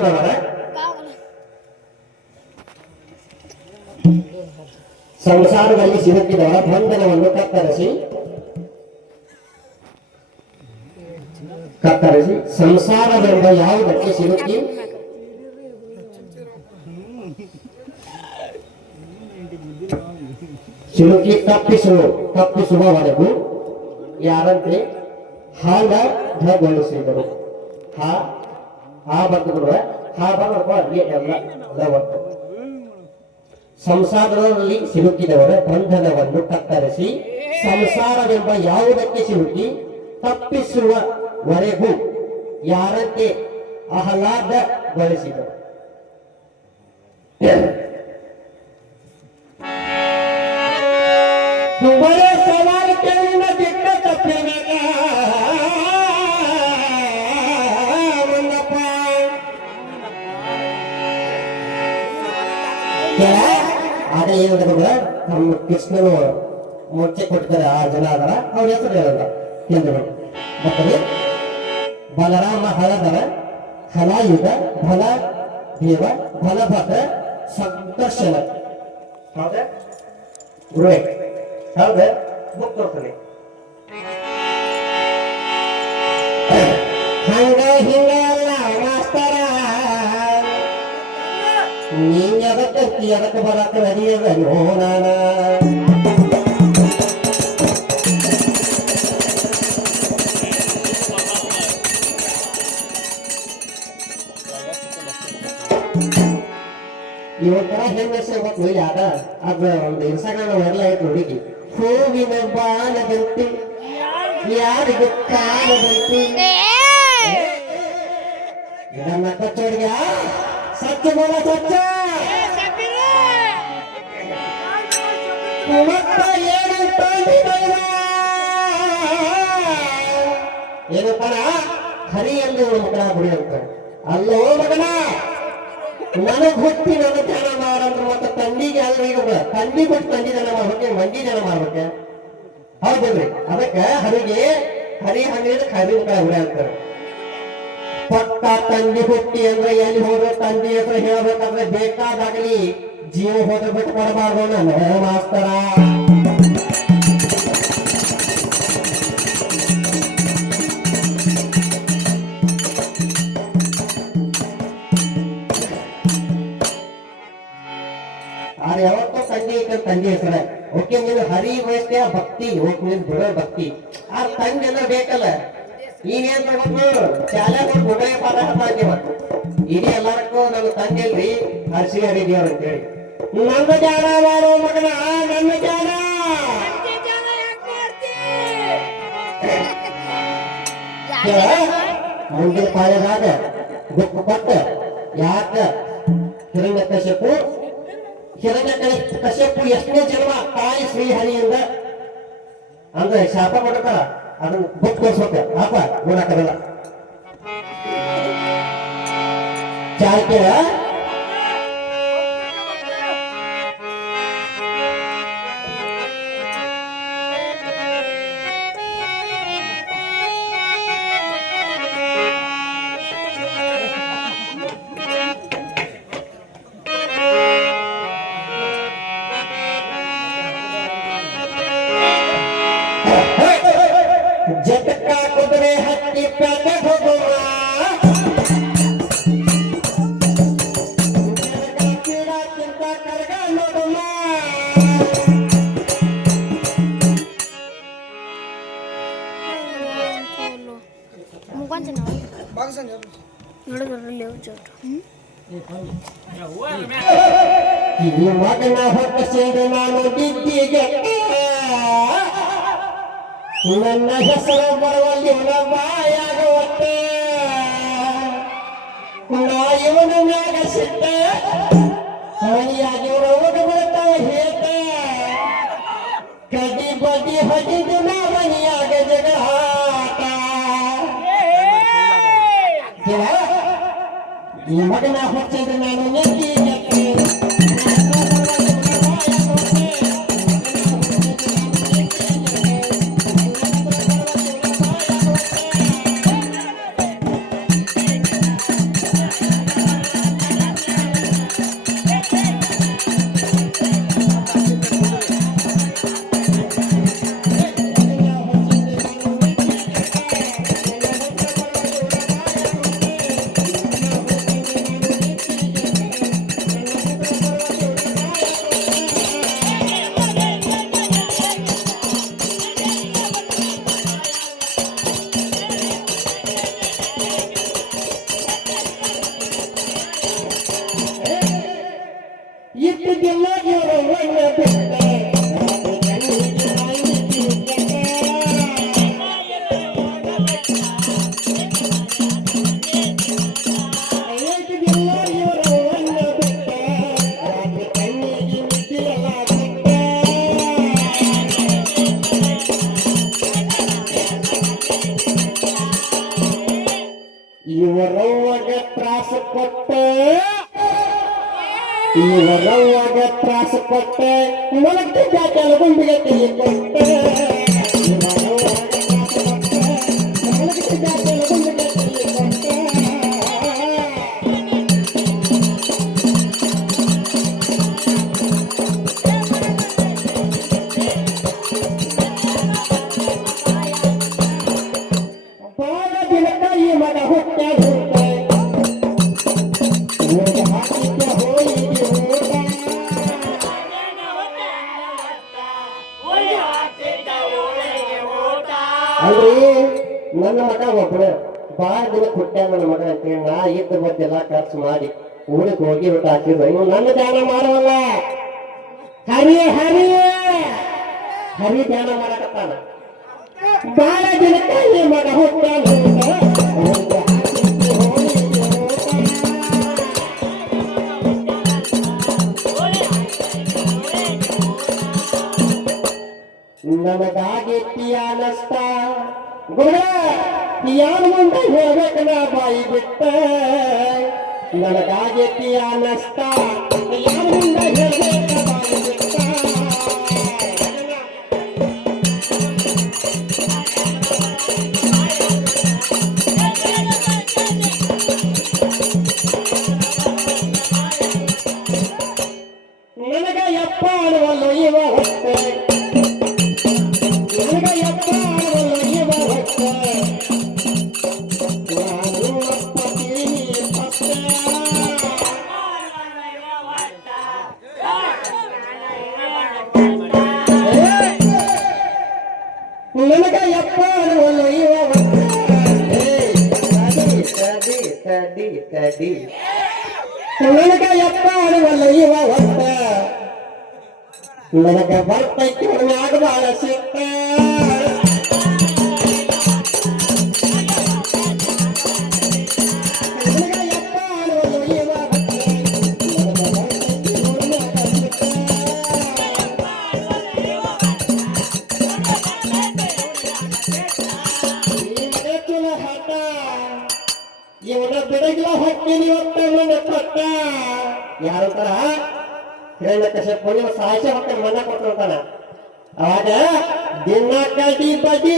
ಸಿಲುಕಿದವರ ಸಂಸಾರದಲ್ಲಿ ಸಿಲುಕಿದವರ ಬಂಧನವನ್ನು ಕತ್ತರಿಸಿ ಕತ್ತರಿಸಿ ಸಂಸಾರವೆಂಬ ಯಾವುದಕ್ಕೆ ಸಿಲುಕಿ ಸಿಲುಕಿ ತಪ್ಪಿಸುವ ತಪ್ಪಿಸುವವರೆಗೂ ಯಾರಂತೆ ಹಾಲಗೊಳಿಸಿದರು ಹಾ ಆ ಬರ್ತದ ಆ ಅದ ಒಟ್ಟು. ಸಂಸಾರದಲ್ಲಿ ಸಿಲುಕಿದವರ ಬಂಧನವನ್ನು ಕತ್ತರಿಸಿ ಸಂಸಾರವೆಂಬ ಯಾವುದಕ್ಕೆ ಸಿಲುಕಿ? ತಪ್ಪಿಸುವವರೆಗೂ ಯಾರಂತೆ ಆಹ್ಲಾದಗೊಳಿಸಿದರು? ಹೇಳಿದ್ರು ನಮ್ಮ ಕೃಷ್ಣನು ಮೂರ್ಛೆ ಕೊಟ್ಟಿದ್ದಾರೆ, ಆ ಜನ ಅದರ, ಅವ್ರ ಹೆಸರು ಹೇಳಲ್ಲ ಕೇಂದ್ರಗಳು ಬರ್ತದೆ ಬಲರಾಮ ಹಳದರ ಹಲಾಯುಗ ಬಲ ದೇವ, ಬಲಭದ್ರ ಸಂದರ್ಶನ ಹಂಗ ಹಿಂಗ ನೀನ್ ಎದಕ್ಕೆ ಎದಕ್ಕೆ ಬರಕ್ಕೆ ರೆಡಿ ಅದ ನೋಡಣ ಇವತ್ತರ ಹೆಂಗ ಸೇರ್ಬೇಕು ಯಾರ ಅದ ಒಂದು ಇನ್ಸ್ಟಾಗ್ರಾಮ್ ಎಲ್ಲ ಆಯ್ತು ನೋಡಿಕಿ ಹೂವಿನ ಬಾಲದಂತೆ ಯಾರಿಗೂ ಕಾಣದಂತೆ ಇದನ್ನ ಕಚ್ಚೋಡಿಗ ಸತ್ಯ ಬೋಲ ಸತ್ಯ ಮತ್ತ ಏನು ತಂದಿದಲ್ಲ ಏನಪ್ಪಣ ಹರಿ ಎಂದು ಮಕ್ಕಳ ಗುಡಿ ಅಂತ ಅಲ್ಲೋ ಮಗನ ನನಗ್ ಹುಟ್ಟಿ ನನ್ನ ಧ್ಯಾನ ಮಾಡಂದ್ರೆ ಮತ್ತೆ ತಂದಿಗೆ ಅಲ್ರಿ ಈಗ ತಂದಿ ಕೊಟ್ಟು ತಂದಿ ಜನ ಮಾಡ್ಬೇಕೆ ಮಂದಿ ಜನ ಮಾಡ್ಬೇಕೆ ಹೌದಲ್ರಿ ಅದಕ್ಕೆ ಹರಿಗೆ ಹರಿ ಹಂಗಿದ್ರೆ ಹರಿ ಮಕ್ಕಳ ಗುಡಿ ಅಂತಾರೆ ಪಟ್ಟ ತಂದಿ ಹುಟ್ಟಿ ಅಂದ್ರೆ ಎಲ್ಲಿ ಹೋದ್ರೆ ತಂದಿ ಹೆಸರು ಹೇಳ್ಬೇಕಂದ್ರೆ ಬೇಕಾದಾಗಲಿ. ಜೀವ ಹೋದ್ರೆ ಬಿಟ್ಟು ಕೊಡಬಾರ್ದು ನಾನು ಮಾಸ್ತರ. ಆದ್ರೆ ಯಾವತ್ತೋ ತಂಗಿ ಐತೆ ತಂಗಿ ಹೆಸರ. ಓಕೆ, ನೀನು ಹರಿ ವಯಸ್ಸಿನ ಭಕ್ತಿ, ಓಕೆ, ನೀನು ಬಿಡೋ ಭಕ್ತಿ. ಆ ತಂಗಿ ಎಲ್ಲ ಬೇಕಲ್ಲ. ನೀವೇನ್ ತಗೊಂಡು ಶಾಲೆ ಕೊಟ್ಟು ಉಭಯ ಪಾಠ ಹಾಕಿವ ಇಡೀ ಎಲ್ಲಾರಕ್ಕೂ ನನ್ನ ತಂದೆ ಇಲ್ರಿ ಹರ್ಷಿ ಹರಿದೇವ್ರ ಅಂತೇಳಿ. ನನ್ನ ಜಾಣ ಮಾಡೋ ಮಗನ ನನ್ನ ಜಾಣ ಮುಂದಿನ ಪಾಳ್ಯದಾಗ ದುಃಖ ಕೊಟ್ಟ ಯಾಕ? ಹಿರಣ್ಯ ಕಶ್ಯಪು ಹಿರಣ್ಯ ಕಶ್ಯಪು ಎಷ್ಟನೇ ಜನ್ಮ ತಾಯಿ ಶ್ರೀಹರಿಯಿಂದ? ಅಂದ್ರೆ ಶಾಪ ಮಾಡ್ತಾರ ಅದನ್ನ ಬುಕ್ ತೋರ್ಸ್ಬೇಕ ಆಪ ನೋಡಕ್ಕದಲ್ಲ ಚಾರ್ಕೆ ನೋಡಿದ್ರೆ ಲೇವು ಚೋಟು ಈ ಮಗನ ಹೊತ್ತ ಸೇರಿ ನಾನು ದಿದ್ದಿಗೆ ನನ್ನ ಹೆಸರು ಬರುವಲ್ಲಿ ಬಾಯಾಗುವತ್ತೆ ನಾ ಇವನ ಮ್ಯಾಗ ಸಿಟ್ಟ ಹಣಿಯಾಗಿ ಇವನು ಬಿಡ್ತಾವ ಹೇತ ಕಡಿ ಬಡಿ ಹಡಿದು ಈ ಮಗನ ಹೊಚ್ಚದ ನಾನು ನೆತ್ತಿ You could be lucky or one ಇವರವ್ವಗ ತ್ರಾಸ ಕೊಟ್ಟೆ ಮೊಳಕ್ಕೆ ಕೆಲಗುಂಬಿಗೆ ಗುಂಡಿಗೆ ಕೊಟ್ಟೆ ನನ್ನ ಮಗ ಒಬ್ರು ಬಾಳ ದಿನ ಹುಟ್ಟ್ಯಾನ ನನ್ನ ಮಗ ಅಂತೇಳಿ ನಾ ಇದ್ದ ಮತ್ತೆಲ್ಲ ಖರ್ಚು ಮಾಡಿ ಊರಿಗೆ ಹೋಗಿ ಊಟ ಹಾಕಿದ್ರು. ಇವ್ ನನ್ನ ಧ್ಯಾನ ಮಾಡೋಲ್ಲ ಹರಿ ಹರಿ. ಹರಿ ಧ್ಯಾನ ಮಾಡಕತ್ತಾನ. ಬಾಳ ದಿನಕ್ಕ ಮಗ ಹುಟ್ಟ್ಯಾನ ಯಾರ ಮುಂದೆ ಹೇಳ್ಬೇಕು ನಾ ಬಾಯಿ ಬಿಟ್ಟ ನನಗಾಗಿತ್ತಿ ಅನಸ್ತ ಯಾರ ಮುಂದೆ ಹೇಳ್ಬೇಕು ಬಾಯಿ ಬಿಟ್ಟ ನನಗ ಯಪ್ಪ ಅನ್ನುವಲ್ಲ ನನಗ ಯಪ್ಪ ಅನ್ನುವಲ್ಲ ಇವ ಇವನ ಬಿಡಗಿಲ ಹೊಕ್ಕಿನಿ ಇವತ್ತ ಪಟ್ಟ ಯಾರಂತಾರ ಹಿರಣ್ಯ ಕಶ್ಯಪನಿವ ಸಾಹಸ ಮಕ್ಕಳ ಮನ್ನ ಕೊಟ್ಟಿರ್ತಾನ ಅವಾಗ ದಿನ ಕಡಿ ಬಡಿ